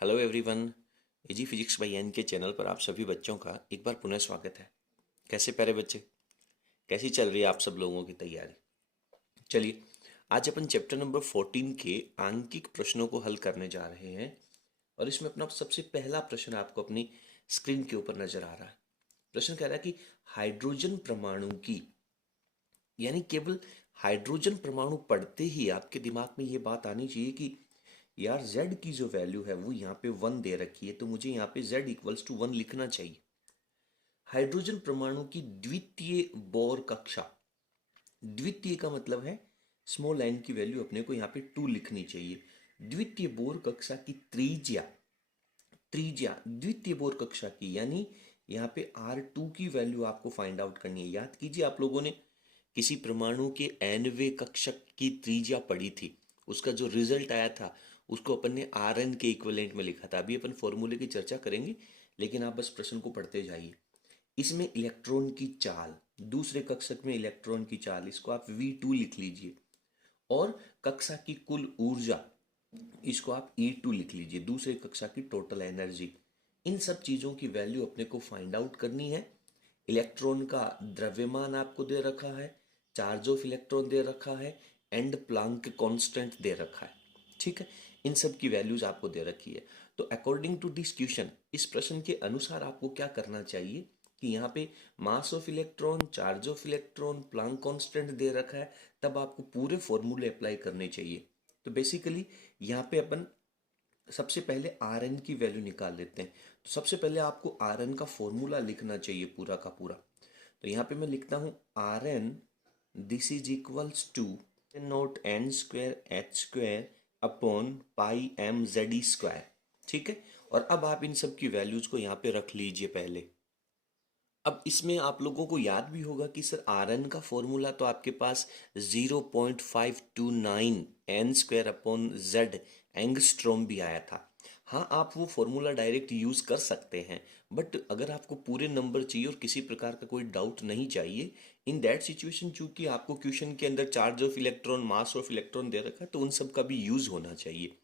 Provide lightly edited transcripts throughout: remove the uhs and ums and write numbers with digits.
Hello everyone. AG physics by N K channel पर आप सभी बच्चों का एक बार पुनः स्वागत है। कैसे प्यारे बच्चे, कैसी चल रही है आप सब लोगों की तैयारी? चलिए, आज अपन चैप्टर नंबर 14 के आंकिक प्रश्नों को हल करने जा रहे हैं। और इसमें अपना सबसे पहला प्रश्न आपको अपनी स्क्रीन के ऊपर नजर आ रहा है। प्रश्न कह रहा है कि हाइड्रोजन परमाणु की, यानी केवल हाइड्रोजन परमाणु पढ़ते ही आपके दिमाग में ये बात आनी चाहिए कि यार z की जो वैल्यू है वो यहाँ पे 1 दे रखी है, तो मुझे यहाँ पे z इक्वल्स टू 1 लिखना चाहिए। हाइड्रोजन परमाणु की द्वितीय बोर कक्षा, द्वितीय का मतलब है स्मॉल n की वैल्यू अपने को यहाँ पे 2 लिखनी चाहिए। द्वितीय बोर कक्षा की त्रिज्या, त्रिज्या द्वितीय बोर कक्षा की, यानी यहाँ पे R2 की वैल्यू आपको फाइंड आउट करनी है। याद कीजिए, आप लोगों ने किसी परमाणु के nवें कक्षक की त्रिज्या पढ़ी थी, उसका जो रिजल्ट आया था उसको अपन ने Rn के इक्विवेलेंट में लिखा था। अभी अपन फॉर्मूले की चर्चा करेंगे, लेकिन आप बस प्रश्न को पढ़ते जाइए। इसमें इलेक्ट्रॉन की चाल, दूसरे कक्षक में इलेक्ट्रॉन की चाल, इसको आप V2 लिख लीजिए। और कक्षा की कुल ऊर्जा, इसको आप E2 लिख लीजिए, दूसरे कक्षा की टोटल एनर्जी। इन सब चीजों की वैल्यू अपने को फाइंड आउट करनी है। इलेक्ट्रॉन का द्रव्यमान आपको दे रखा है, चार्ज ऑफ इलेक्ट्रॉन दे रखा है, एंड प्लांक कांस्टेंट दे रखा है। ठीक है, इन सब की वैल्यूज आपको दे रखी है। तो अकॉर्डिंग टू दिस क्वेश्चन, इस प्रश्न के अनुसार आपको क्या करना चाहिए कि यहाँ पे mass of electron, charge of electron, Planck constant दे रखा है, तब आपको पूरे फॉर्मूले अप्लाई करने चाहिए। तो बेसिकली यहाँ पे अपन सबसे पहले आर एन की वैल्यू निकाल लेते हैं। तो सबसे पहले आपको आर एन का फॉर्मूला लिखना चाहिए पूरा का पूरा। तो यहाँ पे मैं लिखता हूँ R N, this is equals to nought N square H square upon pi M Z E square. ठीक है, और अब आप इन सब की वैल्यूज को यहाँ पे रख लीजिए पहले। अब इसमें आप लोगों को याद भी होगा कि सर आर एन का फॉर्मूला तो आपके पास 0.529 N square upon Z angstrom भी आया था। हाँ, आप वो फॉर्मूला डायरेक्ट यूज कर सकते हैं, बट अगर आपको पूरे नंबर चाहिए और किसी प्रकार का कोई डाउट नहीं चाहिए, इन दैट सिचुएशन चूंकि आपको क्वेश्चन के अंदर charge of electron, mass of electron दे रखा है, तो उन सब का भी यूज होना चाहिए।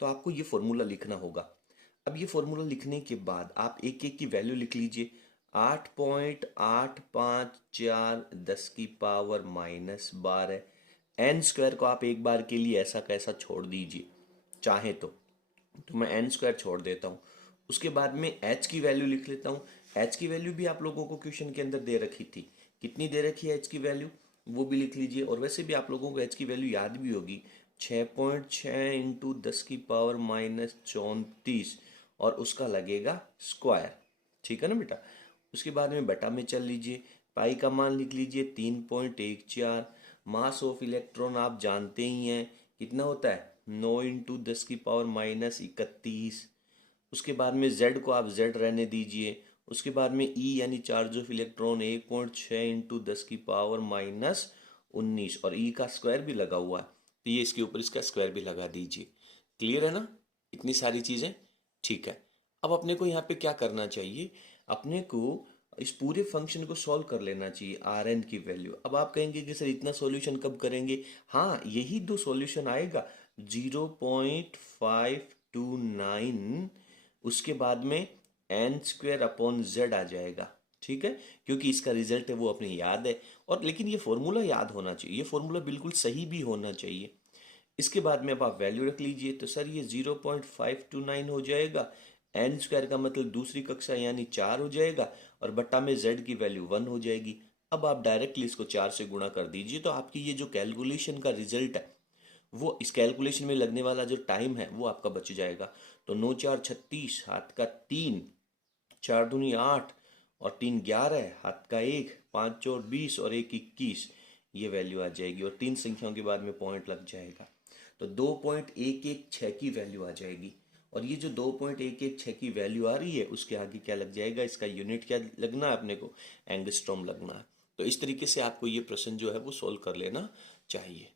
तो आपको ये फॉर्मूला लिखना होगा। अब ये फॉर्मूला लिखने के बाद आप एक एक की वैल्यू लिख लीजिए। 8.854 एन स्क्वायर को आप एक बार के लिए ऐसा कैसा छोड़ दीजिए चाहे तो मैं एन स्क्वायर छोड़ देता हूँ। उसके बाद में एच की वैल्यू लिख लेता हूँ। एच की वैल्यू भी आप लोगों को क्वेश्चन के अंदर दे रखी थी, कितनी दे रखी है एच की वैल्यू, वो भी लिख लीजिए। और वैसे भी आप लोगों को एच की वैल्यू याद भी होगी, 6.6 इंटू 10 की पावर -34, और उसका लगेगा स्क्वायर। ठीक है ना बेटा? उसके बाद में बटा में चल लीजिए, पाई का मान लिख लीजिए 3.14। मास ऑफ इलेक्ट्रॉन आप जानते ही हैं कितना होता है, 9 इंटू 10 की पावर -31। उसके बाद में z को आप z रहने दीजिए। उसके बाद में E यानी चार्ज ऑफ इलेक्ट्रॉन 1.6 इंटू 10 की पावर -19, और E का स्क्वायर भी लगा हुआ है, तो ये इसके ऊपर इसका स्क्वायर भी लगा दीजिए। क्लियर है ना इतनी सारी चीजें? ठीक है। अब अपने को यहाँ पे क्या करना चाहिए, अपने को इस पूरे फंक्शन को सॉल्व कर लेना चाहिए आर एन की वैल्यू। अब आप कहेंगे कि सर इतना सॉल्यूशन कब करेंगे? हाँ, यही दो सॉल्यूशन आएगा, 0.529, उसके बाद में एन स्क्वेयर अपॉन जेड आ जाएगा। ठीक है, क्योंकि इसका रिजल्ट है वो अपने याद है। और लेकिन ये फॉर्मूला याद होना चाहिए, ये फॉर्मूला बिल्कुल सही भी होना चाहिए। इसके बाद में अब आप वैल्यू रख लीजिए, तो सर ये 0.529 हो जाएगा। एन स्क्वायर का मतलब दूसरी कक्षा यानी 4 हो जाएगा, और बट्टा में जेड की वैल्यू 1 हो जाएगी। अब आप डायरेक्टली इसको 4 से गुणा कर दीजिए, तो आपकी ये जो कैलकुलेशन का रिजल्ट है, वो इस कैलकुलेशन में लगने वाला जो टाइम है वो आपका बच जाएगा। तो 9×4 = 36, हाथ का 3, 4×2 = 8, और 3 = 11, हाथ का 1, 5×4 = 20, और 1 = 21। ये वैल्यू आ जाएगी, और 3 संख्याओं के बाद में पॉइंट लग जाएगा, तो 2.116 की वैल्यू आ जाएगी। और ये जो 2.116 की वैल्यू आ रही है, उसके आगे क्या लग जाएगा, इसका यूनिट क्या लगना है अपने को, एंगस्ट्रॉम लगना है। तो इस तरीके से आपको ये प्रश्न जो है वो सोल्व कर लेना चाहिए।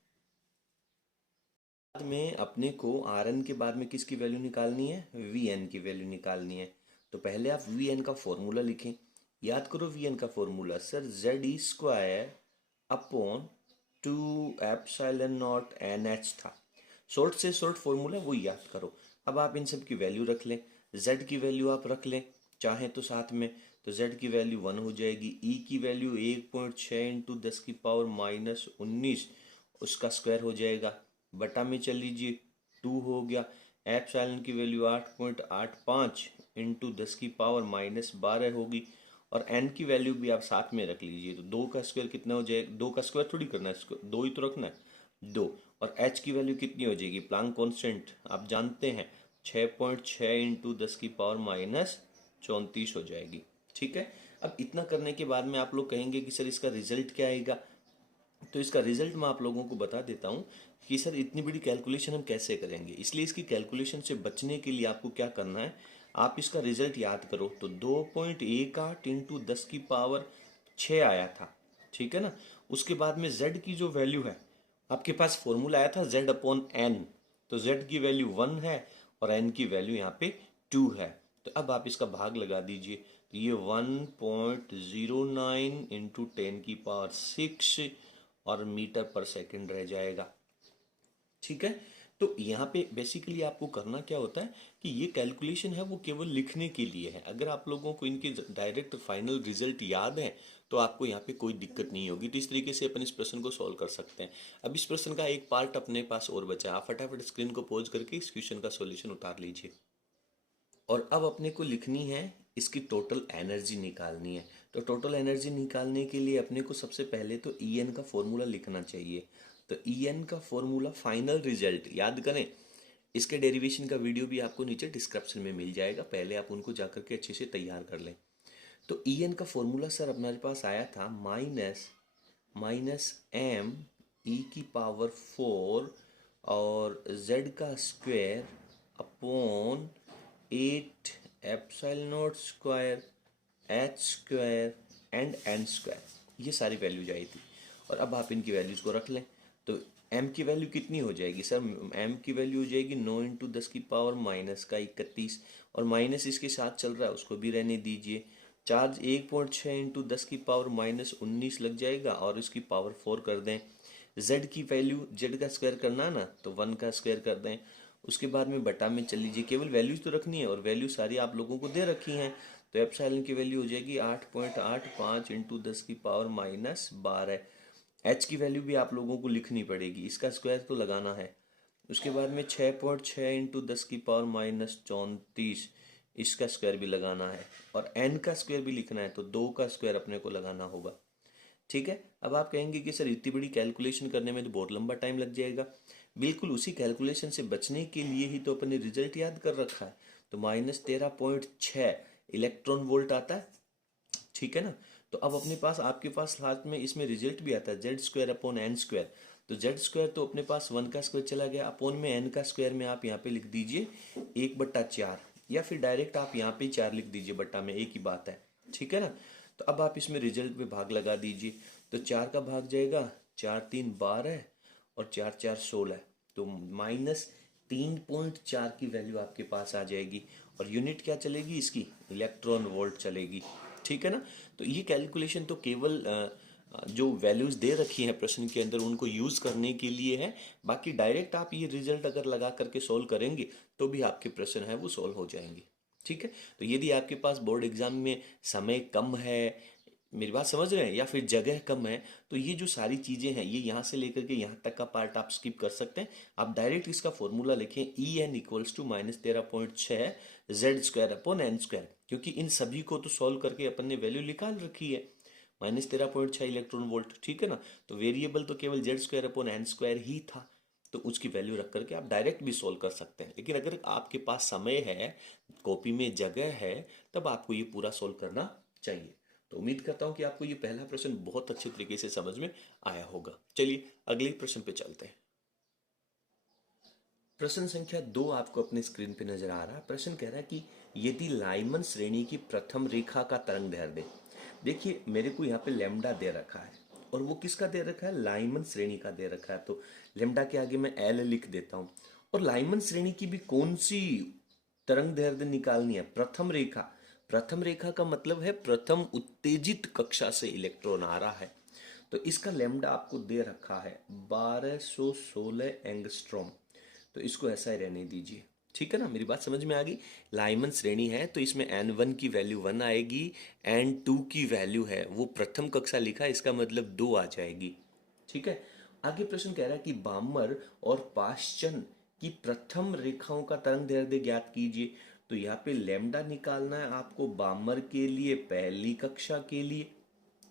बाद में अपने को आर एन के बाद में किसकी वैल्यू निकालनी है, वी एन की वैल्यू निकालनी है। तो पहले आप वी एन का फॉर्मूला लिखें। याद करो वी एन का formula, sir Z E square upon 2 epsilon not an H था। शॉर्ट से शॉर्ट फॉर्मूला वो याद करो। अब आप इन सब की वैल्यू रख लें, z की वैल्यू आप रख लें चाहें तो साथ में, तो z की वैल्यू 1 हो जाएगी, e की वैल्यू 1.6 इंटू 10⁻−19 उसका स्क्वायर हो जाएगा, बटा में चल लीजिए 2 हो गया, एप्सिलॉन की वैल्यू 8.85 इंटू 10⁻−12 होगी, और n की वैल्यू भी आप साथ में रख लीजिए, तो 2 का स्क्वायर कितना हो जाएगा, 2 का स्क्वायर थोड़ी करना है इसको, 2 ही तो रखना है 2, और h की वैल्यू कितनी हो जाएगी, प्लांक कांस्टेंट आप जानते हैं 6.6 इंटू 10⁻34 हो जाएगी। ठीक है, अब इतना करने के बाद में आप लोग कहेंगे कि सर इसका रिजल्ट क्या आएगा, तो इसका रिजल्ट मैं आप लोगों को बता देता हूँ कि सर इतनी बड़ी कैलकुलेशन हम कैसे करेंगे। इसलिए इसकी कैलकुलेशन से बचने के लिए आपको क्या करना है, आप इसका रिजल्ट याद करो तो 2.18 इंटू 10⁻6 आया था। ठीक है ना, उसके बाद में z की जो वैल्यू है, आपके पास फॉर्मूला आया था z/n, तो z की वैल्यू 1 है और n की वैल्यू यहाँ पे 2 है। तो अब आप इसका भाग लगा दीजिए, तो ये 1.09 इंटू 10⁻6 और मीटर पर सेकंड रह जाएगा। ठीक है, तो यहाँ पे बेसिकली आपको करना क्या होता है कि ये कैलकुलेशन है वो केवल लिखने के लिए है। अगर आप लोगों को इनके डायरेक्ट फाइनल रिजल्ट याद है तो आपको यहाँ पे कोई दिक्कत नहीं होगी। तो इस तरीके से अपन इस प्रश्न को सॉल्व कर सकते हैं। अब इस प्रश्न का एक पार्ट अपने पास और बचा है, आप फटाफट स्क्रीन को पॉज करके इस क्वेश्चन का सॉल्यूशन उतार लीजिए। और अब अपने को लिखनी है इसकी टोटल एनर्जी निकालनी है। तो टोटल एनर्जी निकालने के लिए अपने को सबसे पहले तो En का फॉर्मूला लिखना चाहिए। तो En का फॉर्मूला फाइनल रिजल्ट याद करें, इसके डेरिवेशन का वीडियो भी आपको नीचे डिस्क्रिप्शन में मिल जाएगा, पहले आप उनको जाकर के अच्छे से तैयार कर लें। तो En का फॉर्मूला सर अपने पास आया था -m e⁴ और z का square upon 8 epsilon square h square and n square, ये सारी वैल्यूज आई थी। और अब आप इनकी वैल्यूज को रख लें, तो m की वैल्यू कितनी हो जाएगी सर, m की वैल्यू हो जाएगी 9 इंटू 10⁻−31, और माइनस इसके साथ चल रहा है उसको भी रहने दीजिए। चार्ज 1.6 इंटू 10⁻−19 लग जाएगा और इसकी पावर 4 कर दें। z की वैल्यू, z का स्क्वायर करना है ना, तो 1 का स्क्वायर कर दें। उसके बाद में बटा में चल लीजिए, केवल वैल्यूज तो रखनी है और वैल्यू सारी आप लोगों को दे रखी हैं। तो एप्सिलॉन की वैल्यू हो जाएगी 8.85 इंटू 10⁻−12। h की वैल्यू भी आप लोगों को लिखनी पड़ेगी, इसका स्क्वायर तो लगाना है। उसके बाद में 6.6 इंटू 10⁻−34, इसका स्क्वायर भी लगाना है, और n का स्क्वायर भी लिखना है, तो 2 का स्क्वायर अपने को लगाना होगा। ठीक है, अब आप कहेंगे कि सर इतनी बड़ी कैलकुलेशन करने में तो बहुत लंबा टाइम लग जाएगा। बिल्कुल उसी कैलकुलेशन से बचने के लिए ही तो अपने रिजल्ट याद कर रखा है। तो -13.6 इलेक्ट्रॉन वोल्ट आता है। ठीक है ना, तो अब अपने पास, आपके पास साथ में इसमें रिजल्ट भी आता है z/n²। तो z² तो अपने पास 1 का स्क्वायर चला गया, अपॉन में n का स्क्वायर में आप यहाँ पे लिख दीजिए 1/4, या फिर डायरेक्ट आप यहाँ पे 4 लिख दीजिए, बट्टा में एक ही बात है। ठीक है ना, तो अब आप इसमें रिजल्ट में भाग लगा दीजिए, तो 4 का भाग जाएगा, 4 3 12 और 4 4 16, तो -3.4 की वैल्यू आपके पास आ जाएगी। और यूनिट क्या चलेगी इसकी, इलेक्ट्रॉन वोल्ट चलेगी। ठीक है ना, तो ये कैलकुलेशन तो केवल जो वैल्यूज दे रखी हैं प्रश्न के अंदर उनको यूज करने के लिए है। बाकी डायरेक्ट आप ये रिजल्ट अगर लगा करके सोल्व करेंगे तो भी आपके प्रश्न है वो सोल्व हो जाएंगे। ठीक है, तो यदि आपके पास बोर्ड एग्जाम में समय कम है, मेरी बात समझ रहे हैं, या फिर जगह कम है, तो ये जो सारी चीज़ें हैं ये यहाँ से लेकर के यहाँ तक का पार्ट आप स्किप कर सकते हैं। आप डायरेक्ट इसका फॉर्मूला लिखें En इक्वल्स टू -13.6 z²/n², क्योंकि इन सभी को तो सॉल्व करके अपन ने वैल्यू निकाल रखी है, -13.6 इलेक्ट्रॉन वोल्ट। ठीक है ना, तो वेरिएबल तो केवल z²/n² ही था, तो उसकी वैल्यू रख करके आप डायरेक्ट भी सोल्व कर सकते हैं। लेकिन अगर आपके पास समय है, कॉपी में जगह है, तब आपको ये पूरा सोल्व करना चाहिए। तो उम्मीद करता हूँ कि आपको ये पहला प्रश्न बहुत अच्छे तरीके से समझ में आया होगा। चलिए अगले प्रश्न पे चलते हैं। प्रश्न संख्या 2 आपको अपने स्क्रीन पे नजर आ रहा है। प्रश्न कह रहा है कि यदि लाइमन श्रेणी की प्रथम रेखा का तरंग दैर्ध्य, देखिए मेरे को यहाँ पे लैम्डा दे रखा है, और वो किसका दे रखा है, लाइमन श्रेणी का दे रखा है। तो लैम्डा के आगे मैं एल लिख देता हूँ। और लाइमन श्रेणी की भी कौन सी तरंग दैर्ध्य निकालनी है, प्रथम रेखा। प्रथम रेखा का मतलब है प्रथम उत्तेजित कक्षा से इलेक्ट्रॉन आ रहा है। तो इसका लैम्डा आपको दे रखा है 1216 एंगस्ट्रॉम, तो इसको ऐसा ही रहने दीजिए। ठीक है ना, मेरी बात समझ में आ गई। लाइमन श्रेणी है तो इसमें n1 की वैल्यू 1 आएगी, n2 की वैल्यू है वो प्रथम कक्षा लिखा है, इसका मतलब 2 आ जाएगी। ठीक है। आगे प्रश्न कह रहा है कि बामर और पाश्चन की प्रथम रेखाओं का तरंग दैर्ध्य ज्ञात कीजिए। तो यहाँ पे लैम्डा निकालना है आपको बामर के लिए पहली कक्षा के लिए।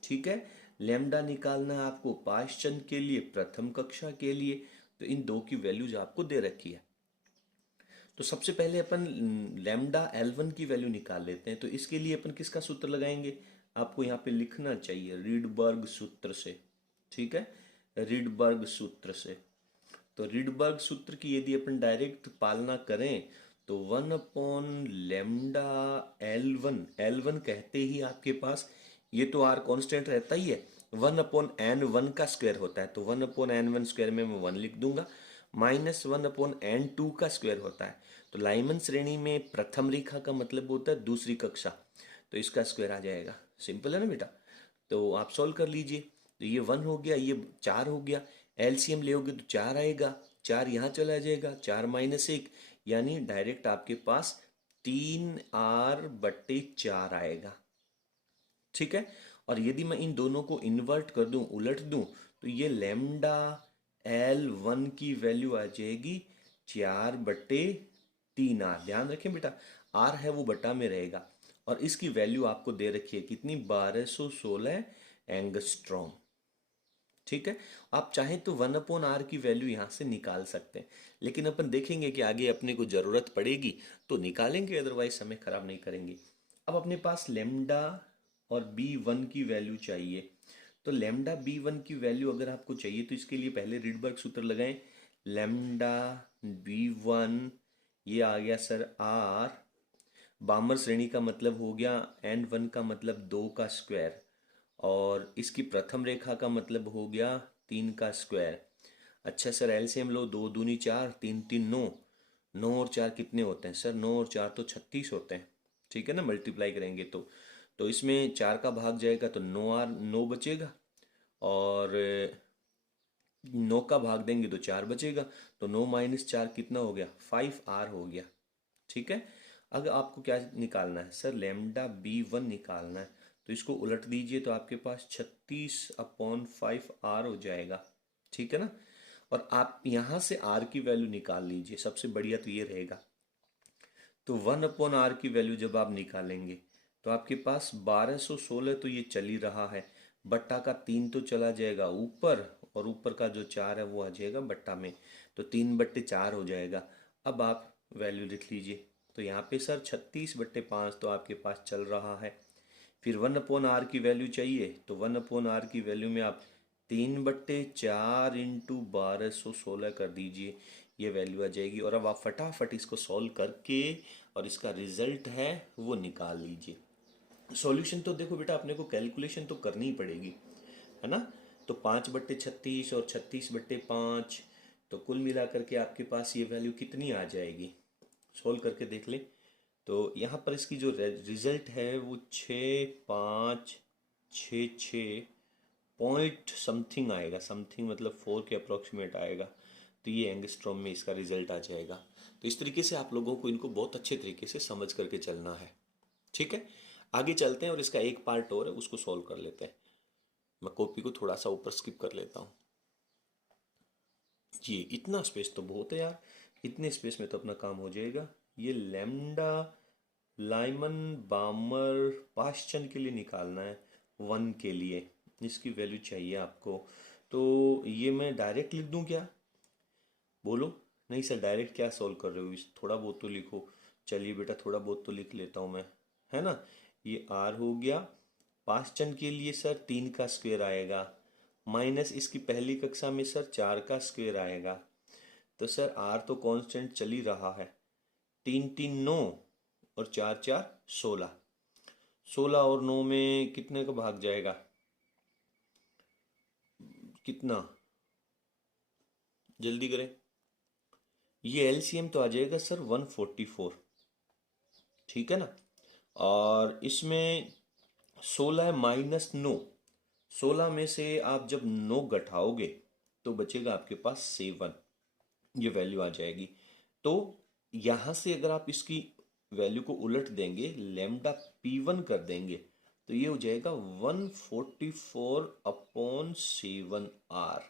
ठीक है। लैम्डा निकालना है आपको पाश्चन के लिए प्रथम कक्षा के लिए। तो इन दो की वैल्यूज आपको दे रखी है। तो सबसे पहले अपन लैम्डा L1 की वैल्यू निकाल लेते हैं। तो इसके लिए अपन किसका सूत्र लगाएंगे, आपको यहाँ पे लिखना चाहिए रीडबर्ग सूत्र से। ठीक है, रीडबर्ग सूत्र से। तो रीडबर्ग सूत्र की यदि अपन डायरेक्ट पालना करें तो 1/λ L1 कहते ही आपके पास ये तो आर कांस्टेंट रहता ही है, 1/n1 का स्क्वायर होता है। तो 1/n1 स्क्वायर में मैं 1 लिख दूंगा, -1/n2 का स्क्वायर होता है। तो लाइमन श्रेणी में प्रथम रेखा का मतलब होता है दूसरी कक्षा, तो इसका स्क्वायर आ जाएगा। सिंपल है ना बेटा। तो आप सॉल्व कर लीजिए। तो ये 1 हो गया, ये 4 हो गया। एलसीएम लेओगे तो 4 आएगा, 4 यहाँ चला जाएगा, 4 - 1 यानी डायरेक्ट आपके पास 3r/4 आएगा। ठीक है। और यदि मैं इन दोनों को इन्वर्ट कर दूं, उलट दूं, तो ये लैम्डा L1 की वैल्यू आ जाएगी 4/3r। ध्यान रखें बेटा, r है वो बटा में रहेगा। और इसकी वैल्यू आपको दे रखी है कितनी, 1216 एंगस्ट्रॉम। ठीक है। आप चाहें तो 1/r की वैल्यू यहां से निकाल सकते हैं, लेकिन अपन देखेंगे कि आगे अपने को जरूरत पड़ेगी तो निकालेंगे, अदरवाइज समय खराब नहीं करेंगे। अब अपने पास लेमडा और B1 की वैल्यू चाहिए। तो लेमडा B1 की वैल्यू अगर आपको चाहिए तो इसके लिए पहले रीडबर्ग सूत्र लगाएं। लेमडा B1 ये आ गया सर R, बामर श्रेणी का मतलब हो गया n1 का मतलब 2 का स्क्वायर, और इसकी प्रथम रेखा का मतलब हो गया 3 का स्क्वायर। अच्छा सर एलसीएम लो, 2 दूनी 4, 3 3 9, 9 और 4 कितने होते हैं सर, 9 और 4 तो 36 होते हैं। ठीक है ना, मल्टीप्लाई करेंगे तो इसमें 4 का भाग जाएगा तो 9 बचेगा, और 9 का भाग देंगे तो 4 बचेगा। तो 9 - 4 कितना हो गया, 5r हो गया। ठीक है। अगर आपको क्या निकालना है सर, लेमडा B1 निकालना है। तो इसको उलट दीजिए तो आपके पास 36/5r हो जाएगा। ठीक है ना। और आप यहां से r की वैल्यू निकाल लीजिए, सबसे बढ़िया तो ये रहेगा। तो 1/r की वैल्यू जब आप निकालेंगे तो आपके पास 1216 तो ये चल ही रहा है, बट्टा का 3 तो चला जाएगा ऊपर, और ऊपर का जो 4 है वो आ जाएगा बट्टा में, तो 3/4 हो जाएगा। अब आप वैल्यू लिख लीजिए। तो यहाँ पे सर 36/5 तो आपके पास चल रहा है। फिर 1/r की वैल्यू चाहिए, तो 1/r की वैल्यू में आप 3/4 इंटू 1216 कर दीजिए, ये वैल्यू आ जाएगी। और अब आप फटाफट इसको सॉल्व करके और इसका रिजल्ट है वो निकाल लीजिए। सॉल्यूशन तो देखो बेटा, अपने को कैलकुलेशन तो करनी ही पड़ेगी, है ना। तो 5/36 और 36/5, तो कुल मिलाकर के आपके पास ये वैल्यू कितनी आ जाएगी, सॉल्व करके देख ले। तो यहाँ पर इसकी जो रिजल्ट है वो 6566 पॉइंट समथिंग आएगा, समथिंग मतलब 4 के अप्रोक्सीमेट आएगा। तो ये एंगस्ट्रॉम में इसका रिजल्ट आ जाएगा। तो इस तरीके से आप लोगों को इनको बहुत अच्छे तरीके से समझ करके चलना है। ठीक है। आगे चलते हैं और इसका एक पार्ट और है, उसको सॉल्व कर लेते हैं। मैं कॉपी को थोड़ा सा ऊपर स्किप कर लेता हूँ। ये इतना स्पेस तो बहुत है यार, इतने स्पेस में तो अपना काम हो जाएगा। ये लैम्डा लाइमन बामर पाश्चन के लिए निकालना है, 1 के लिए इसकी वैल्यू चाहिए आपको। तो ये मैं डायरेक्ट लिख दूं क्या, बोलो। नहीं सर डायरेक्ट क्या सॉल्व कर रहे हो, इस थोड़ा बहुत तो लिखो। चलिए बेटा थोड़ा बहुत तो लिख लेता हूँ मैं, है ना। ये r हो गया, पाश्चन के लिए सर 3 का स्क्वायर आएगा, माइनस इसकी पहली कक्षा में सर 4 का स्क्वायर आएगा। तो सर r तो कांस्टेंट चल ही रहा है, 3 3 9 और 4 4 16, 16 और 9 में कितने का भाग जाएगा, कितना, जल्दी करें। ये एलसीएम तो आ जाएगा सर 144। ठीक है ना। और इसमें 16 -9, 16 में से आप जब 9 घटाओगे तो बचेगा आपके पास 7, ये वैल्यू आ जाएगी। तो यहाँ से अगर आप इसकी वैल्यू को उलट देंगे, लैम्डा P1 कर देंगे, तो ये हो जाएगा 144/7R।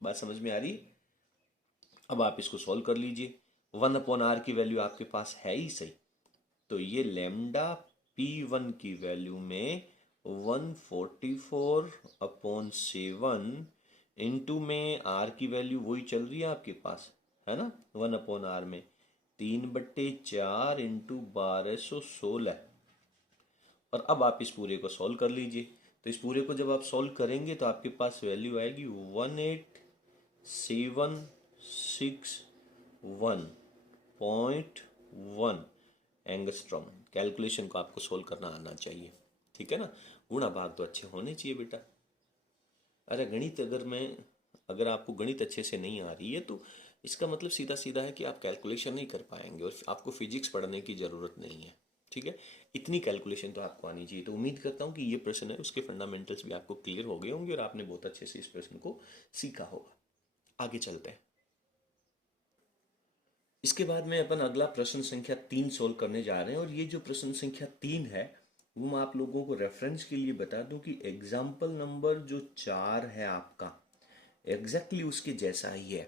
बात समझ में आ रही? अब आप इसको सॉल्व कर लीजिए। 1/R की वैल्यू आपके पास है ही सही, तो ये लैम्डा P1 की वैल्यू में 144/7 इंटू में R की वैल्यू वही चल रही है आपके पास, है ना, 1/R में 3/4 इंटू 1216। और अब आप इस पूरे को सॉल्व कर लीजिए। तो इस पूरे को जब आप सॉल्व करेंगे तो आपके पास वैल्यू आएगी 18761.1 एंगस्ट्रॉम। कैलकुलेशन को आपको सोल्व करना आना चाहिए, ठीक है ना। गुणा भाग तो अच्छे होने चाहिए बेटा। अरे गणित अगर आपको गणित अच्छे से नहीं आ रही है तो इसका मतलब सीधा सीधा है कि आप कैलकुलेशन नहीं कर पाएंगे और आपको फिजिक्स पढ़ने की ज़रूरत नहीं है, ठीक है। इतनी कैलकुलेशन तो आपको आनी चाहिए। तो उम्मीद करता हूँ कि ये प्रश्न है उसके फंडामेंटल्स भी आपको क्लियर हो गए होंगे और आपने बहुत अच्छे से इस प्रश्न को सीखा होगा। आगे चलते हैं। इसके बाद में अपन अगला प्रश्न संख्या 3 सोल्व करने जा रहे हैं। और ये जो प्रश्न संख्या 3 है वो मैं आप लोगों को रेफरेंस के लिए बता दूं कि एग्जाम्पल नंबर जो 4 है आपका एग्जैक्टली उसके जैसा ही है।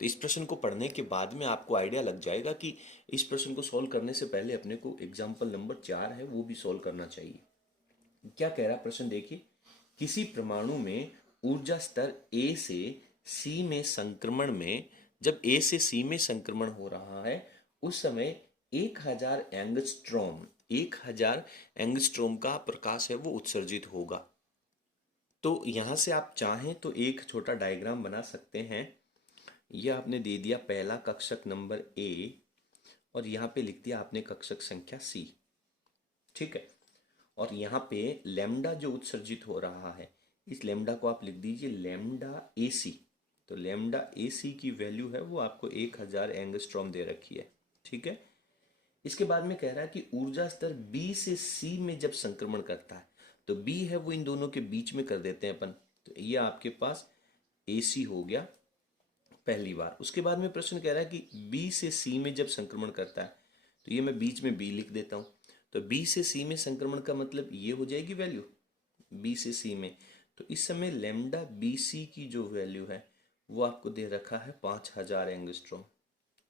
तो इस प्रश्न को पढ़ने के बाद में आपको आइडिया लग जाएगा कि इस प्रश्न को सॉल्व करने से पहले अपने को एग्जाम्पल नंबर 4 है वो भी सॉल्व करना चाहिए। क्या कह रहा प्रश्न देखिए। किसी परमाणु में ऊर्जा स्तर ए से सी में संक्रमण में, जब ए से सी में संक्रमण हो रहा है उस समय 1000 एंगस्ट्रोम का प्रकाश है वो उत्सर्जित होगा। तो यहां से आप चाहें तो एक छोटा डायग्राम बना सकते हैं। ये आपने दे दिया पहला कक्षक नंबर ए और यहाँ पे लिख दिया आपने कक्षक संख्या सी, ठीक है। और यहाँ पे लैम्डा जो उत्सर्जित हो रहा है इस लैम्डा को आप लिख दीजिए लैम्डा ए सी। तो लैम्डा ए सी की वैल्यू है वो आपको 1000 एंगस्ट्रॉम दे रखी है, ठीक है। इसके बाद में कह रहा है कि ऊर्जा स्तर बी से सी में जब संक्रमण करता है, तो बी है वो इन दोनों के बीच में कर देते हैं अपन। तो ये आपके पास ए सी हो गया पहली बार। उसके बाद में प्रश्न कह रहा है कि बी से सी में जब संक्रमण करता है, तो ये मैं बीच में बी लिख देता हूं। तो बी से सी में संक्रमण का मतलब ये हो जाएगी वैल्यू बी से सी में। तो इस समय लैम्डा बी सी की जो वैल्यू है वो आपको दे रखा है 5000 एंगस्ट्रॉम,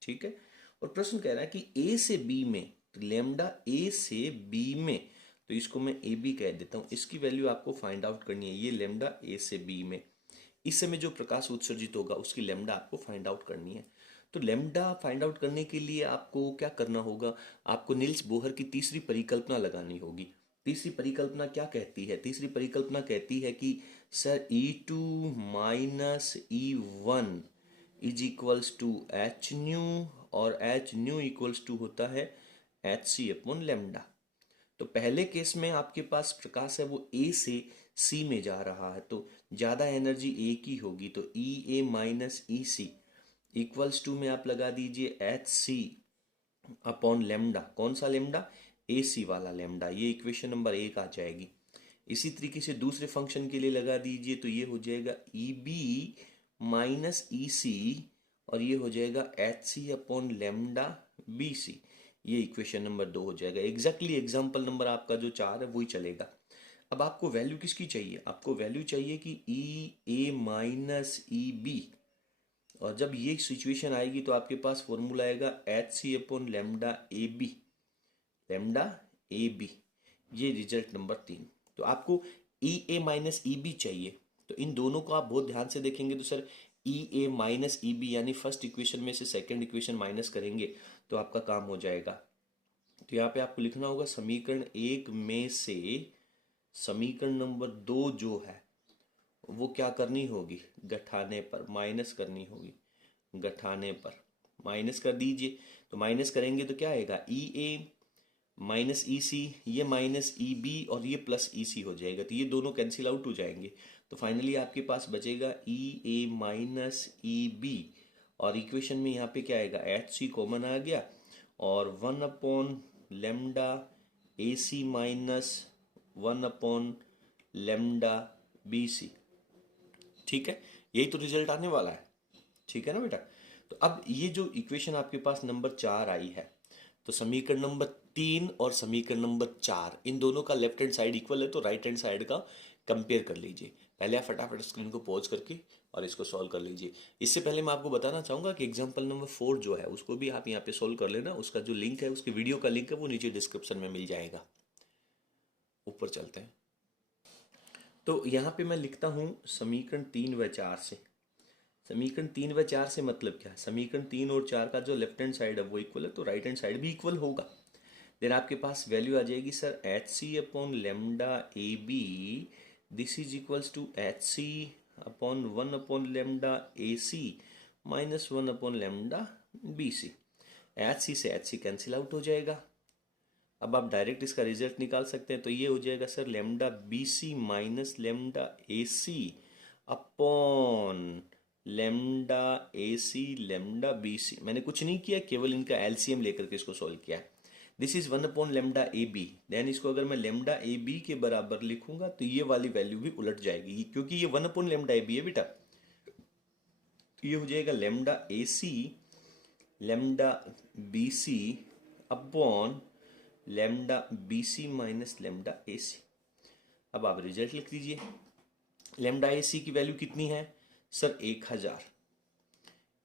ठीक है। और प्रश्न कह रहा है कि ए से बी में, तो लैम्डा ए से बी में, तो इसको मैं ए बी कह देता हूं, इसकी वैल्यू आपको फाइंड आउट करनी है। ये लैम्डा ए से बी में इस समय जो प्रकाश उत्सर्जित होगा उसकी लैम्डा आपको फाइंड आउट करनी है। तो लैम्डा फाइंड आउट करने के लिए आपको क्या करना होगा, आपको नील्स बोहर की तीसरी परिकल्पना लगानी होगी। तीसरी परिकल्पना क्या कहती है? तीसरी परिकल्पना कहती है कि sir E2 minus E1 is equals to H nu, और एच न्यू इक्वल्स टू होता है एच सी अपॉन लेमडा। तो पहले केस में आपके पास प्रकाश है वो ए से सी में जा रहा है, तो ज़्यादा एनर्जी ए की होगी, तो E A minus E C equals to में आप लगा दीजिए एच सी अपॉन लेमडा। कौन सा लेमडा? ए सी वाला लेमडा। ये इक्वेशन नंबर 1 आ जाएगी। इसी तरीके से दूसरे फंक्शन के लिए लगा दीजिए, तो ये हो जाएगा ई बी माइनस ई सी, और ये हो जाएगा H C upon lambda B C. ये इक्वेशन नंबर 2 हो जाएगा। एग्जैक्टली एग्जाम्पल नंबर आपका जो 4 है वही चलेगा। अब आपको वैल्यू किसकी चाहिए? आपको वैल्यू चाहिए कि ई ए माइनस ई बी, और जब ये सिचुएशन आएगी तो आपके पास फॉर्मूला आएगा H C upon lambda A B, lambda A B. ये रिजल्ट नंबर 3। तो आपको ई ए माइनस ई बी चाहिए, तो इन दोनों को आप बहुत ध्यान से देखेंगे तो sir E A minus E B यानी फर्स्ट इक्वेशन में से सेकंड इक्वेशन माइनस करेंगे तो आपका काम हो जाएगा। तो यहाँ पे आपको लिखना होगा समीकरण 1 में से समीकरण नंबर 2 जो है वो क्या करनी होगी, घटाने पर माइनस करनी होगी। घटाने पर माइनस कर दीजिए, तो माइनस करेंगे तो क्या आएगा ई ए माइनस ई सी, ये माइनस ई बी और ये प्लस ई सी हो जाएगा, तो ये दोनों कैंसिल आउट हो जाएंगे। तो फाइनली आपके पास बचेगा ई ए माइनस ई बी, और इक्वेशन में यहाँ पे क्या आएगा एच सी कॉमन आ गया, और 1 upon lambda A C minus 1 upon lambda B C, ठीक है। यही तो रिजल्ट आने वाला है, ठीक है ना बेटा। तो अब ये जो इक्वेशन आपके पास नंबर 4 आई है, तो समीकरण नंबर 3 और समीकरण नंबर 4 इन दोनों का लेफ्ट हैंड साइड इक्वल है, तो राइट हैंड साइड का कंपेयर कर लीजिए। पहले आप फटाफट स्क्रीन को पॉज करके और इसको सॉल्व कर लीजिए। इससे पहले मैं आपको बताना चाहूँगा कि एग्जाम्पल नंबर 4 जो है उसको भी आप यहाँ पे सॉल्व कर लेना। उसका जो लिंक है, उसकी वीडियो का लिंक है, वो नीचे डिस्क्रिप्शन में मिल जाएगा। ऊपर चलते हैं। तो यहाँ पे मैं लिखता हूँ समीकरण 3 व 4 से। समीकरण 3 व 4 से मतलब क्या है? समीकरण 3 और 4 का जो लेफ्ट हैंड साइड है वो इक्वल है, तो राइट हैंड साइड भी इक्वल होगा। देन आपके पास वैल्यू आ जाएगी sir H C upon lambda A B, this is equals to H C upon 1 upon lambda A C minus 1 upon lambda B C. H C से H सी cancel out हो जाएगा। अब आप डायरेक्ट इसका रिजल्ट निकाल सकते हैं, तो ये हो जाएगा sir lambda B C minus lambda A C upon lambda A C lambda B C. मैंने कुछ नहीं किया, केवल इनका एलसीएम लेकर के इसको सॉल्व किया है। This is 1 upon lambda A B. Then इसको अगर मैं लेमडा ए बी के बराबर लिखूंगा तो ये वाली वैल्यू भी उलट जाएगी, क्योंकि ये 1 अपॉन लेमडा ए बी है बेटा। तो ये हो जाएगा lambda A C lambda B C upon lambda B C minus lambda A C. अब आप रिजल्ट लिख दीजिए। लेमडा ए सी की वैल्यू कितनी है सर? 1000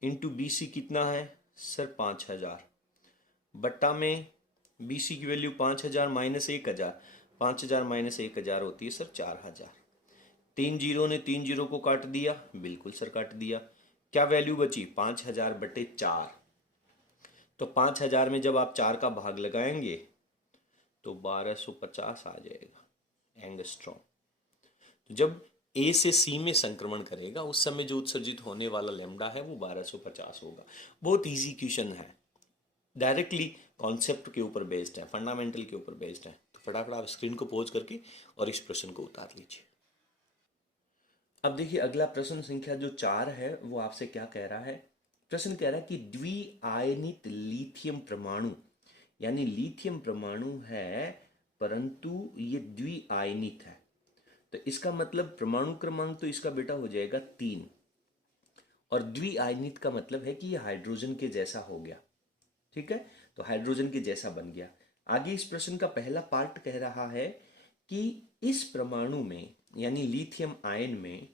इंटू बी सी कितना है सर? 5000 बट्टा में बी सी की वैल्यू 5000 माइनस 1000, 5000 माइनस 1000 होती है सर 4000। 3 जीरो ने 3 जीरो को काट दिया, बिल्कुल सर काट दिया। क्या वैल्यू बची? 5000 बटे 4। तो 5000 में जब आप 4 का भाग लगाएंगे तो 1250 आ जाएगा एंगस्ट्रॉम। तो जब ए से सी में संक्रमण करेगा उस समय जो उत्सर्जित होने वाला लेमडा है वो 1250 होगा। बहुत इजी क्वेश्चन है, डायरेक्टली कॉन्सेप्ट के ऊपर बेस्ड है, फंडामेंटल के ऊपर बेस्ड है। तो फटाफट आप स्क्रीन को पॉज करके और इस प्रश्न को उतार लीजिए। अब देखिए अगला प्रश्न संख्या जो 4 है वो आपसे क्या कह रहा है? प्रश्न कह रहा है कि द्विआयनित लिथियम परमाणु, यानी लिथियम परमाणु है परंतु ये द्विआयनित है। तो इसका मतलब परमाणु क्रमांक तो इसका बेटा हो जाएगा 3, और द्विआयनित का मतलब है कि ये हाइड्रोजन के जैसा हो गया। ठीक है, तो हाइड्रोजन के जैसा बन गया। आगे इस प्रश्न का पहला पार्ट कह रहा है कि इस परमाणु में यानी लिथियम आयन में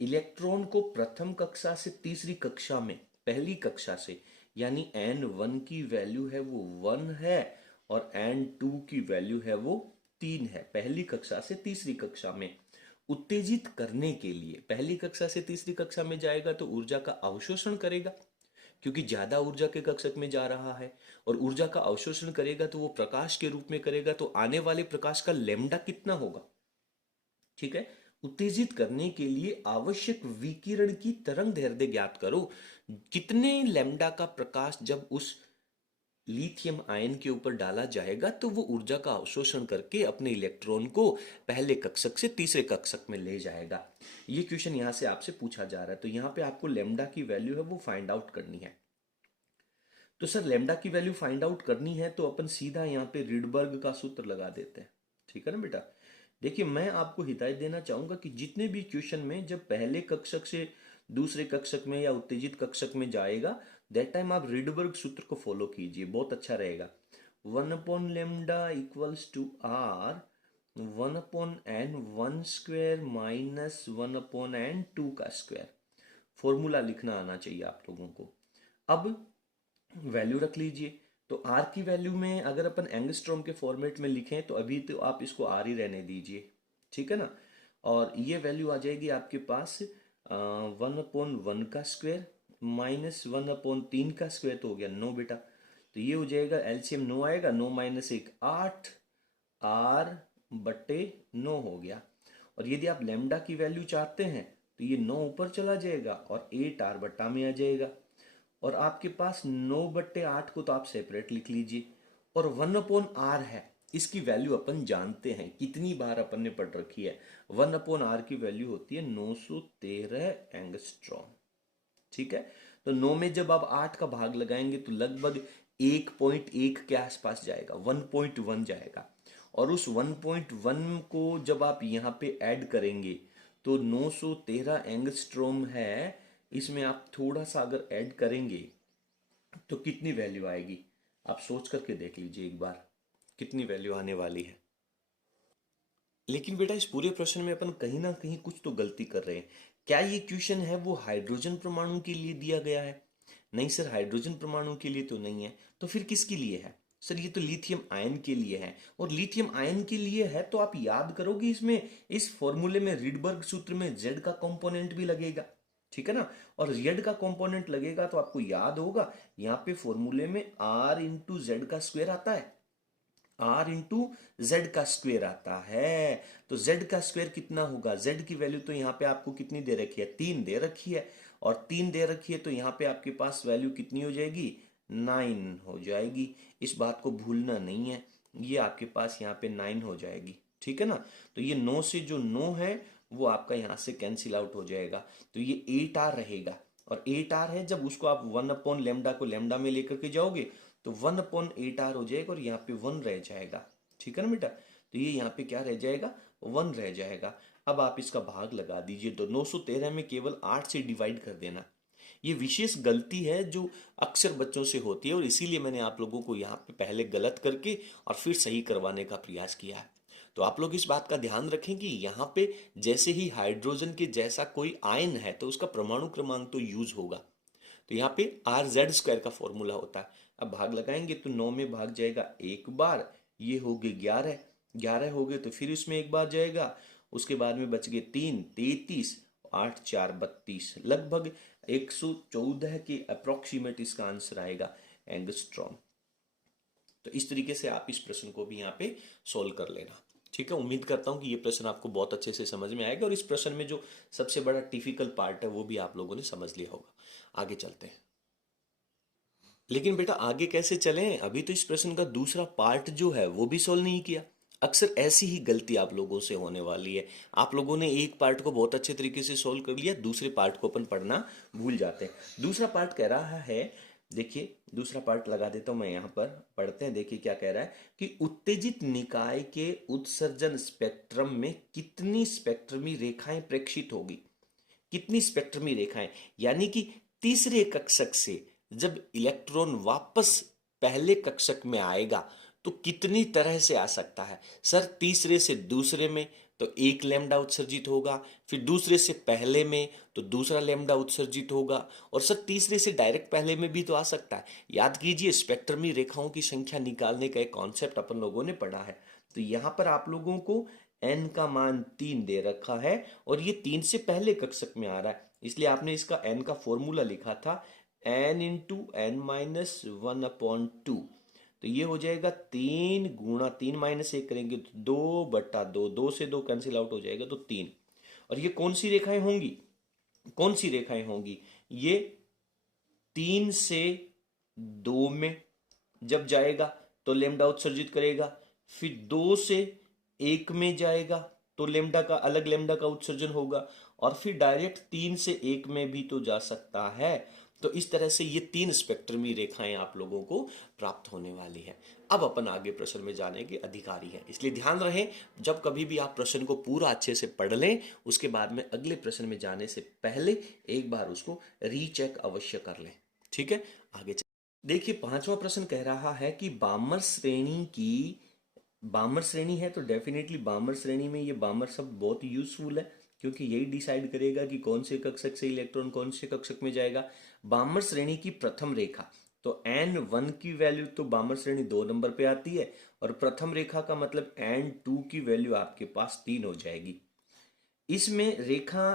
इलेक्ट्रॉन को प्रथम कक्षा से तीसरी कक्षा में, पहली कक्षा से यानी N1 की वैल्यू है वो 1 है और N2 की वैल्यू है वो 3 है। पहली कक्षा से तीसरी कक्षा में उत्तेजित करने के लिए पहली कक्षा से तीसरी कक्षा में जाएगा तो ऊर्जा का अवशोषण करेगा, क्योंकि ज्यादा ऊर्जा के कक्षक में जा रहा है, और ऊर्जा का अवशोषण करेगा तो वो प्रकाश के रूप में करेगा। तो आने वाले प्रकाश का लेमडा कितना होगा? ठीक है, उत्तेजित करने के लिए आवश्यक विकिरण की तरंग दैर्ध्य ज्ञात करो। कितने लेमडा का प्रकाश जब उस लिथियम आयन के ऊपर डाला जाएगा तो वो ऊर्जा का अवशोषण करके अपने इलेक्ट्रॉन को पहले कक्षक से तीसरे कक्षक में ले जाएगा। ये क्वेश्चन यहां से आपसे पूछा जा रहा है। तो यहां पे आपको लेमडा की वैल्यू है वो फाइंड आउट करनी है। तो सर लेमडा की वैल्यू फाइंड आउट करनी है तो अपन सीधा यहाँ पे रिडबर्ग का सूत्र लगा देते हैं। ठीक है ना बेटा? देखिए मैं आपको हिदायत देना चाहूंगा कि जितने भी क्वेश्चन में जब पहले कक्षक से दूसरे कक्षक में या उत्तेजित कक्षक में जाएगा, दैट टाइम आप रिडबर्ग सूत्र को फॉलो कीजिए, बहुत अच्छा रहेगा। 1 upon lambda equals to R 1 upon N 1 square minus 1 upon N 2 का स्क्वायर। फॉर्मूला लिखना आना चाहिए आप लोगों को। अब वैल्यू रख लीजिए। तो आर की वैल्यू में अगर अपन एंगस्ट्रॉम के फॉर्मेट में लिखें तो अभी तो आप इसको आर ही रहने दीजिए। ठीक है ना? और ये वैल्यू आ जाएगी आपके पास 1 अपॉन 1 का स्क्वायर माइनस 1 अपॉन 3 का स्क्वायर, तो हो गया 9 बेटा। तो ये हो जाएगा एलसीएम 9 आएगा, 9 माइनस 1 8 आर बटे 9 हो गया। और यदि आप लेमडा की वैल्यू चाहते हैं तो ये 9 ऊपर चला जाएगा और 8 आर बट्टा में आ जाएगा। और आपके पास 9 बट्टे 8 को तो आप सेपरेट लिख लीजिए। और 1 अपॉन आर है, इसकी वैल्यू अपन जानते हैं, कितनी बार अपन ने पढ़ रखी है। 1 अपॉन आर की वैल्यू होती है 913 एंगस्ट्रॉम। ठीक है, तो 9 में जब आप 8 का भाग लगाएंगे तो लगभग 1.1 के आसपास जाएगा, 1.1 जाएगा। और उस 1.1 को जब आप यहाँ पे ऐड करेंगे तो 913 एंगस्ट्रॉम है, इसमें आप थोड़ा सा अगर ऐड करेंगे तो कितनी वैल्यू आएगी, आप सोच करके देख लीजिए एक बार कितनी वैल्यू आने वाली है। लेकिन बेटा इस पूरे प्रश्न में अपन कहीं ना कहीं कुछ तो गलती कर रहे हैं। क्या ये क्वेश्चन है वो हाइड्रोजन परमाणु के लिए दिया गया है? नहीं सर, हाइड्रोजन परमाणु के लिए तो नहीं है। तो फिर किसके लिए है? सर ये तो लिथियम आयन के लिए है। और लिथियम आयन के लिए है तो आप याद करोगे इसमें, इस फॉर्मूले में रिडबर्ग सूत्र में जेड का कंपोनेंट भी लगेगा, ठीक है ना। और जेड का कंपोनेंट लगेगा तो आपको याद होगा यहाँ पे फॉर्मूले में आर इंटू जेड का स्क्वायर आता है, आर इंटू जेड का स्क्वेयर आता है। तो जेड का स्क्वेयर कितना होगा? जेड की वैल्यू तो यहाँ पे आपको कितनी दे रखी है? 3 दे रखी है। और 3 दे रखी है तो यहाँ पे आपके पास वैल्यू कितनी हो जाएगी? 9 हो जाएगी। इस बात को भूलना नहीं है, ये आपके पास यहाँ पे 9 हो जाएगी, ठीक है ना। तो ये 9 से जो 9 है वो आपका यहाँ से कैंसिल आउट हो जाएगा, तो ये 8R रहेगा। और 8R है, जब उसको आप 1/λ को लैम्डा में लेकर के जाओगे तो 1/8R हो जाएगा और यहाँ पे 1 रह जाएगा, ठीक है ना बेटा। तो ये यहाँ पे क्या रह जाएगा? 1 रह जाएगा। अब आप इसका भाग लगा दीजिए तो 913 में केवल 8 से डिवाइड कर देना। ये विशेष गलती है जो अक्सर बच्चों से होती है और इसीलिए मैंने आप लोगों को यहाँ पे पहले गलत करके और फिर सही करवाने का प्रयास किया है। तो आप लोग इस बात का ध्यान रखें कि यहाँ पे जैसे ही हाइड्रोजन के जैसा कोई आयन है तो उसका परमाणु क्रमांक तो यूज होगा। तो यहाँ पे आर जेड स्क्वायर का फॉर्मूला होता है। अब भाग लगाएंगे तो 9 में भाग जाएगा एक बार, ये हो गए 11, 11 हो गए तो फिर इसमें एक बार जाएगा, उसके बाद में बच गए 3, 33, 8 4 32, लगभग 114 के अप्रोक्सीमेट इसका आंसर आएगा, एंगस्ट्रॉम। तो इस तरीके से आप इस प्रश्न को भी यहाँ पे सोल्व कर लेना, ठीक है। उम्मीद करता हूँ कि ये प्रश्न आपको बहुत अच्छे से समझ में आएगा और इस प्रश्न में जो सबसे बड़ा टिपिकल पार्ट है वो भी आप लोगों ने समझ लिया होगा। आगे चलते हैं। लेकिन बेटा आगे कैसे चलें, अभी तो इस प्रश्न का दूसरा पार्ट जो है वो भी सोल्व नहीं किया। अक्सर ऐसी ही गलती आप लोगों से होने वाली है। आप लोगों ने एक पार्ट को बहुत अच्छे तरीके से सोल्व कर लिया, दूसरे पार्ट को अपन पढ़ना भूल जाते हैं। दूसरा पार्ट कह रहा है, देखिए दूसरा पार्ट लगा देता हूं मैं यहाँ पर, पढ़ते हैं। देखिए क्या कह रहा है कि उत्तेजित निकाय के उत्सर्जन स्पेक्ट्रम में कितनी स्पेक्ट्रमी रेखाएं प्रेक्षित होगी। कितनी स्पेक्ट्रमी रेखाएं, यानी कि तीसरे कक्षक से जब इलेक्ट्रॉन वापस पहले कक्षक में आएगा तो कितनी तरह से आ सकता है। सर तीसरे से दूसरे में तो एक लैम्डा उत्सर्जित होगा, फिर दूसरे से पहले में तो दूसरा लैम्डा उत्सर्जित होगा, और सर तीसरे से डायरेक्ट पहले में भी तो आ सकता है। याद कीजिए स्पेक्ट्रमी रेखाओं की संख्या निकालने का एक कॉन्सेप्ट अपन लोगों ने पढ़ा है। तो यहां पर आप लोगों को n का मान 3 दे रखा है और ये 3 से पहले कक्षक में आ रहा है, इसलिए आपने इसका n का फॉर्मूला लिखा था n इंटू एन माइनस 1/2। तो ये हो जाएगा 3 गुणा 3 माइनस 1 करेंगे तो 2/2, 2 से 2 कैंसिल आउट हो जाएगा तो 3। और ये कौन सी रेखाएं होंगी? कौन सी रेखाएं होंगी? ये 3 से 2 में जब जाएगा तो लेमडा उत्सर्जित करेगा, फिर 2 से 1 में जाएगा तो लेमडा का अलग लेमडा का उत्सर्जन होगा, और फिर डायरेक्ट 3 से 1 में भी तो जा सकता है। तो इस तरह से ये 3 स्पेक्ट्रमी रेखाएं आप लोगों को प्राप्त होने वाली है। अब अपन आगे प्रश्न में जाने के अधिकारी हैं, इसलिए ध्यान रहे जब कभी भी आप प्रश्न को पूरा अच्छे से पढ़ लें उसके बाद में अगले प्रश्न में जाने से पहले एक बार उसको रीचेक अवश्य कर लें, ठीक है। आगे देखिए पांचवा प्रश्न कह रहा है कि बामर श्रेणी की, बामर श्रेणी है तो डेफिनेटली बामर श्रेणी में ये बामर शब्द बहुत यूजफुल है क्योंकि यही डिसाइड करेगा कि कौन से कक्षक से इलेक्ट्रॉन कौन से कक्षक में जाएगा। बामर श्रेणी की प्रथम रेखा, तो n1 की वैल्यू तो बामर श्रेणी 2 नंबर पे आती है और प्रथम रेखा का मतलब n2 की वैल्यू आपके पास 3 हो जाएगी। इसमें रेखा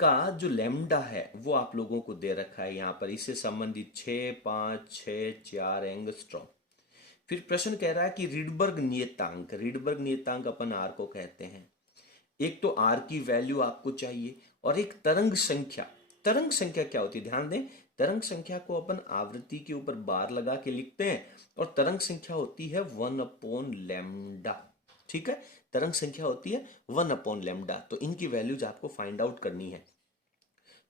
का जो लैम्डा है वो आप लोगों को दे रखा है यहाँ पर, इससे संबंधित 6 5 6 4 एंगस्ट्रॉम। फिर प्रश्न कह रहा है कि रिडबर्ग नियतांक, रिडबर्ग नियतांक अपन आर को कहते हैं। एक तो आर की वैल्यू आपको चाहिए और एक तरंग संख्या। तरंग संख्या क्या होती है ध्यान दें, तरंग संख्या को अपन आवृत्ति के ऊपर बार लगा के लिखते हैं और तरंग संख्या होती है 1/λ, ठीक है। तरंग संख्या होती है 1/λ, तो इनकी वैल्यूज आपको फाइंड आउट करनी है।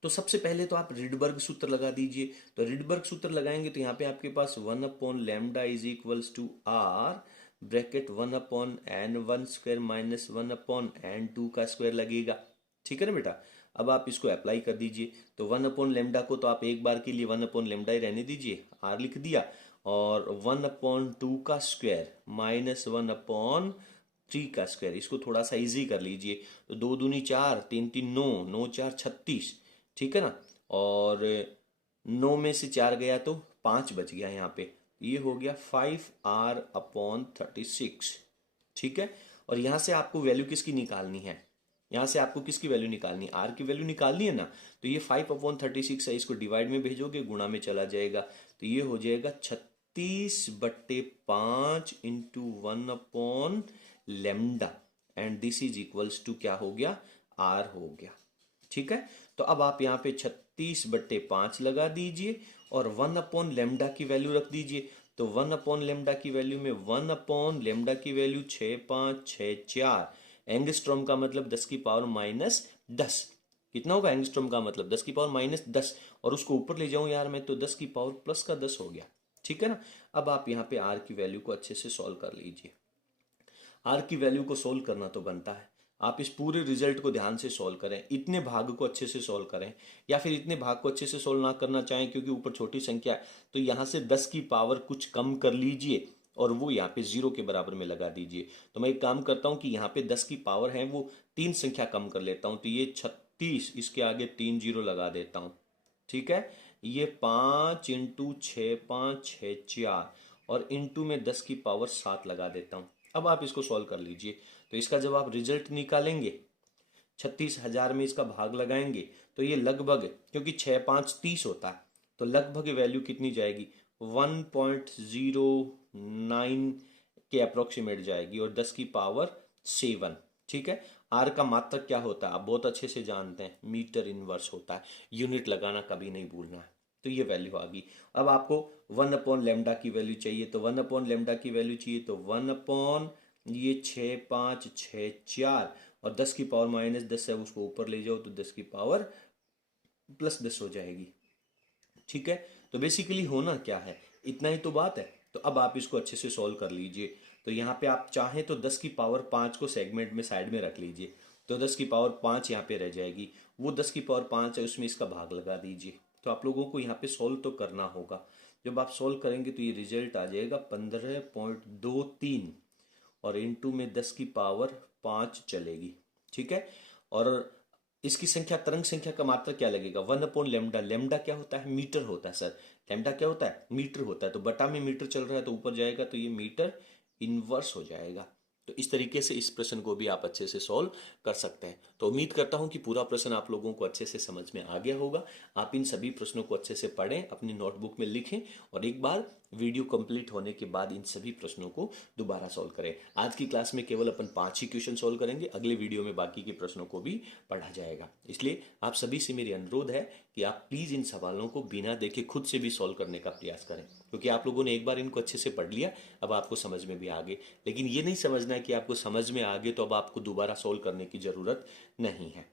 तो सबसे पहले तो आप रिडबर्ग सूत्र लगा दीजिए। तो रिडबर्ग सूत्र लगाएंगे तो यहाँ पे आपके पास 1/λ is equals to R bracket 1/n1 square minus 1/n2 का स्क्वायर लगेगा, ठीक है ना बेटा। अब आप इसको अप्लाई कर दीजिए। तो 1/λ को तो आप एक बार के लिए 1/λ ही रहने दीजिए, r लिख दिया, और 1/2 का स्क्वायर माइनस 1/3 का स्क्वायर, इसको थोड़ा सा इजी कर लीजिए। तो 2 दूनी 4, 3 3 9, 9 4 36, ठीक है ना। और 9 में से 4 गया तो 5 बच गया यहाँ पे, ये हो गया 5r/36, ठीक है। और यहाँ से आपको वैल्यू किसकी निकालनी है, यहाँ से आपको किसकी वैल्यू निकालनी है, r की वैल्यू निकालनी है ना। तो ये 5/36 है, इसको डिवाइड में भेजोगे गुणा में चला जाएगा, तो ये हो जाएगा 36/5 into 1/λ, and this is equals to क्या हो गया, r हो गया, ठीक है। तो अब आप यहाँ पे 36/5 लगा दीजिए और 1/λ की वैल्यू रख दीजिए। तो 1/λ की वैल्यू में 1/λ की वैल्यू 6564, एंगस्ट्रॉम का मतलब 10 की पावर -10, कितना होगा एंगस्ट्रॉम का मतलब 10 की पावर -10, और उसको ऊपर ले जाऊं यार मैं तो 10 की पावर +10 हो गया, ठीक है ना। अब आप यहाँ पे r की वैल्यू को अच्छे से सॉल्व कर लीजिए। r की वैल्यू को सोल्व करना तो बनता है, आप इस पूरे रिजल्ट को ध्यान से सोल्व करें, इतने भाग को अच्छे से सोल्व करें, या फिर इतने भाग को अच्छे से सोल्व ना करना चाहें क्योंकि ऊपर छोटी संख्या है, तो यहाँ से 10 की पावर कुछ कम कर लीजिए और वो यहाँ पे 0 के बराबर में लगा दीजिए। तो मैं एक काम करता हूँ कि यहाँ पे 10 की पावर है वो 3 संख्या कम कर लेता हूँ, तो ये 36, इसके आगे 3 0 लगा देता हूँ, ठीक है। ये 5 इंटू 6 5 6 4, और इंटू में 10 की पावर 7 लगा देता हूँ। अब आप इसको सॉल्व कर लीजिए। तो इसका जब आप रिजल्ट निकालेंगे 36,000 में इसका भाग लगाएंगे तो ये लगभग, क्योंकि 6 5 30 होता है, तो लगभग वैल्यू कितनी जाएगी, 1.09 के अप्रोक्सीमेट जाएगी, और 10 की पावर 7, ठीक है। आर का मात्रक क्या होता है आप बहुत अच्छे से जानते हैं, मीटर इनवर्स होता है, यूनिट लगाना कभी नहीं भूलना है। तो ये वैल्यू आ गई। अब आपको 1/λ की वैल्यू चाहिए, तो 1/λ की वैल्यू चाहिए तो 1 ये 6 5 6 4, और 10 की पावर -10 है, उसको ऊपर ले जाओ तो 10 की पावर +10 हो जाएगी, ठीक है। तो बेसिकली होना क्या है, इतना ही तो बात है। तो अब आप इसको अच्छे से सॉल्व कर लीजिए। तो यहाँ पे आप चाहें तो 10 की पावर 5 को सेगमेंट में साइड में रख लीजिए, तो 10 की पावर 5 यहाँ पे रह जाएगी, वो 10 की पावर 5 है उसमें इसका भाग लगा दीजिए। तो आप लोगों को यहाँ पे सॉल्व तो करना होगा। जब आप सॉल्व करेंगे तो ये रिजल्ट आ जाएगा 15.23, और इंटू में 10 की पावर 5 चलेगी, ठीक है। और इसकी संख्या, तरंग संख्या का मात्रक क्या लगेगा, 1/λ, लैम्डा क्या होता है, मीटर होता है सर, लैम्डा क्या होता है, मीटर होता है, तो बटा में मीटर चल रहा है तो ऊपर जाएगा, तो ये मीटर इनवर्स हो जाएगा। तो इस तरीके से इस प्रश्न को भी आप अच्छे से सॉल्व कर सकते हैं। तो उम्मीद करता हूं कि पूरा प्रश्न आप लोगों को अच्छे से समझ में आ गया होगा। आप इन सभी प्रश्नों को अच्छे से पढ़ें, अपनी नोटबुक में लिखें, और एक बार वीडियो कंप्लीट होने के बाद इन सभी प्रश्नों को दोबारा सॉल्व करें। आज की क्लास में केवल अपन 5 ही क्वेश्चन सॉल्व करेंगे, अगले वीडियो में बाकी के प्रश्नों को भी पढ़ा जाएगा। इसलिए आप सभी से मेरी अनुरोध है कि आप प्लीज़ इन सवालों को बिना देखे खुद से भी सॉल्व करने का प्रयास करें, क्योंकि आप लोगों ने एक बार इनको अच्छे से पढ़ लिया, अब आपको समझ में भी आ गए। लेकिन ये नहीं समझना है कि आपको समझ में आ गए तो अब आपको दोबारा सॉल्व करने की ज़रूरत नहीं है।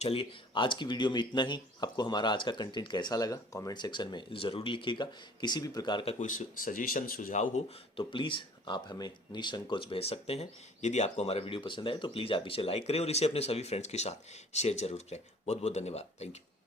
चलिए, आज की वीडियो में इतना ही। आपको हमारा आज का कंटेंट कैसा लगा कमेंट सेक्शन में ज़रूर लिखिएगा। किसी भी प्रकार का कोई सजेशन सुझाव हो तो प्लीज़ आप हमें निसंकोच भेज सकते हैं। यदि आपको हमारा वीडियो पसंद आए तो प्लीज़ आप इसे लाइक करें और इसे अपने सभी फ्रेंड्स के साथ शेयर जरूर करें। बहुत बहुत धन्यवाद, थैंक यू।